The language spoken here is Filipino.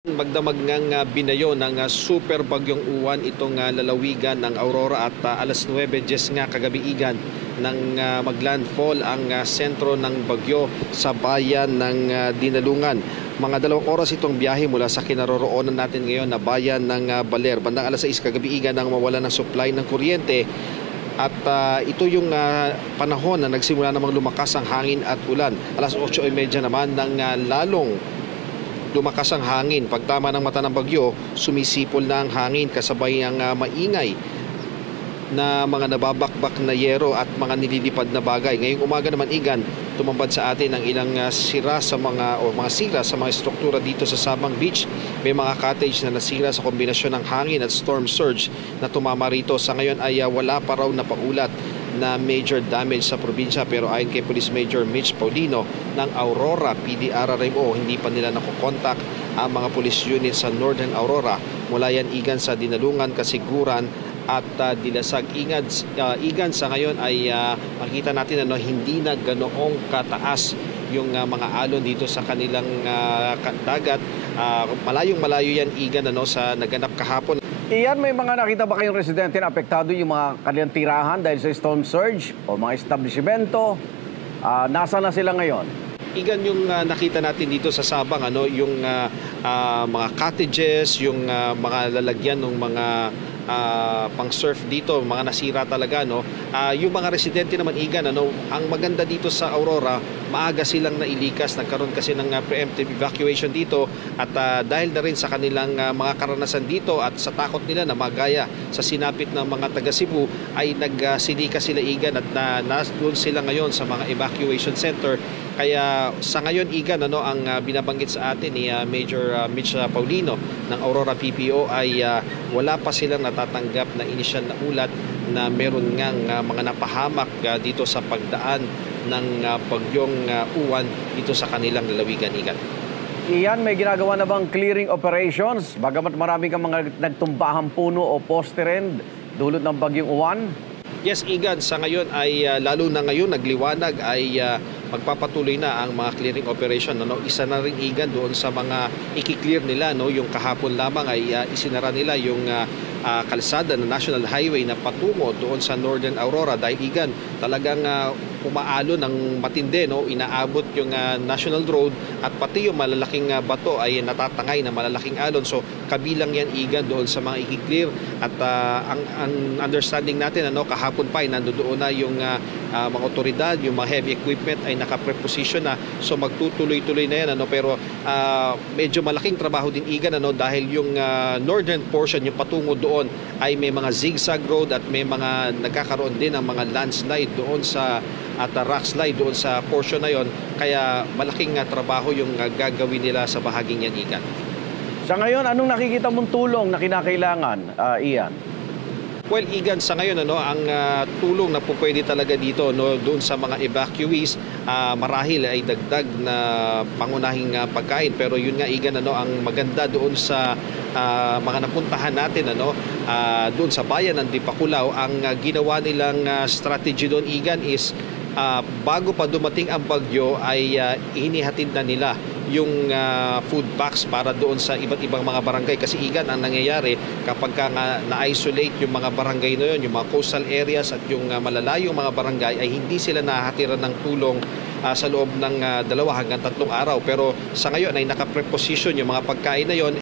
Magdamag ngang binayo ng super bagyong uwan itong lalawigan ng Aurora at alas 9:10 nga kagabi-igan nang maglandfall ang sentro ng bagyo sa bayan ng Dinalungan. Mga 2 oras itong biyahe mula sa kinaroroonan natin ngayon na bayan ng Baler. Bandang alas 6 kagabi-igan nang mawala ng supply ng kuryente. At ito yung panahon na nagsimula namang lumakas ang hangin at ulan. Alas 8:30 naman nang lalong lumakas ang hangin. Pagtama ng mata ng bagyo, sumisipol na ang hangin kasabay ang maingay na mga nababakbak na yero at mga nililipad na bagay. Ngayong umaga naman, Igan, tumambad sa atin ang ilang sira sa mga sira sa mga struktura dito sa Sabang Beach. May mga cottage na nasira sa kombinasyon ng hangin at storm surge na tumama rito. Sa ngayon ay wala pa raw na paulat na major damage sa probinsya, pero ayon kay Police Major Mitch Paulino ng Aurora PDRRMO, hindi pa nila nakokontak ang mga police unit sa Northern Aurora. Mula yan, Igan, sa Dinalungan, Kasiguran at Dilasag. Igan, sa ngayon ay makita natin hindi na ganoong kataas yung mga alon dito sa kanilang dagat. Malayong-malayo yan, Igan, sa naganap kahapon. Iyan, may mga nakita ba kayong residente na apektado yung mga kanilang tirahan dahil sa storm surge o mga establishmento? Nasaan na sila ngayon? Igan, yung nakita natin dito sa Sabang, yung mga cottages, yung mga lalagyan ng mga pang-surf dito, mga nasira talaga. Yung mga residente naman, Igan, ang maganda dito sa Aurora, maaga silang nailikas. Nagkaroon kasi ng preemptive evacuation dito at dahil na rin sa kanilang mga karanasan dito at sa takot nila na magaya sa sinapit ng mga taga Cebu, ay nagsilika sila, Igan, at doon sila ngayon sa mga evacuation center. Kaya sa ngayon, Igan, ang binabanggit sa atin ni Major Mitch Paulino ng Aurora PPO ay wala pa silang natatanggap na inisyal na ulat na meron ngang mga napahamak dito sa pagdaan ng bagyong uwan dito sa kanilang lalawigan, Igan. Iyan, may ginagawa na bang clearing operations? Bagamat marami kang mga nagtumbahang puno o poste rin dulot ng bagyong uwan? Yes, Igan, sa ngayon ay lalo na ngayon nagliwanag ay magpapatuloy na ang mga clearing operation. Isa na rin, Igan, doon sa mga i-clear nila. Yung kahapon lamang ay isinara nila yung kalsada na National Highway na patungo doon sa Northern Aurora dahil, Igan, talagang umaalo ng matindi, inaabot yung National Road at pati yung malalaking bato ay natatangay na malalaking alon. So kabilang yan, Igan, doon sa mga i-clear at ang understanding natin kahapon pa ay nandoon na yung mga otoridad, yung mga heavy equipment ay naka-preposition na. So magtutuloy-tuloy na yan, pero medyo malaking trabaho din, Igan, dahil yung northern portion, yung patungo doon ay may mga zigzag road at may mga nagkakaroon din ng mga landslide doon sa at rock slide doon sa portion na yon. Kaya malaking trabaho yung gagawin nila sa bahaging yan, Igan. Sa ngayon, anong nakikita mong tulong na kinakailangan, Ian? Well, Igan, sa ngayon ang tulong na pwede talaga dito doon sa mga evacuees, marahil ay dagdag na pangunahing pagkain. Pero yun nga, Igan, ang maganda doon sa mga napuntahan natin doon sa bayan ng Dipakulaw, ang ginawa nilang strategy doon, Igan, is bago pa dumating ang bagyo ay inihatid na nila yung food packs para doon sa iba't ibang mga barangay. Kasi, Igan, ang nangyayari kapag na-isolate yung mga barangay na yun, yung mga coastal areas at yung malalayong mga barangay, ay hindi sila nahatiran ng tulong sa loob ng 2 hanggang 3 araw. Pero sa ngayon ay naka-preposition yung mga pagkain na yon.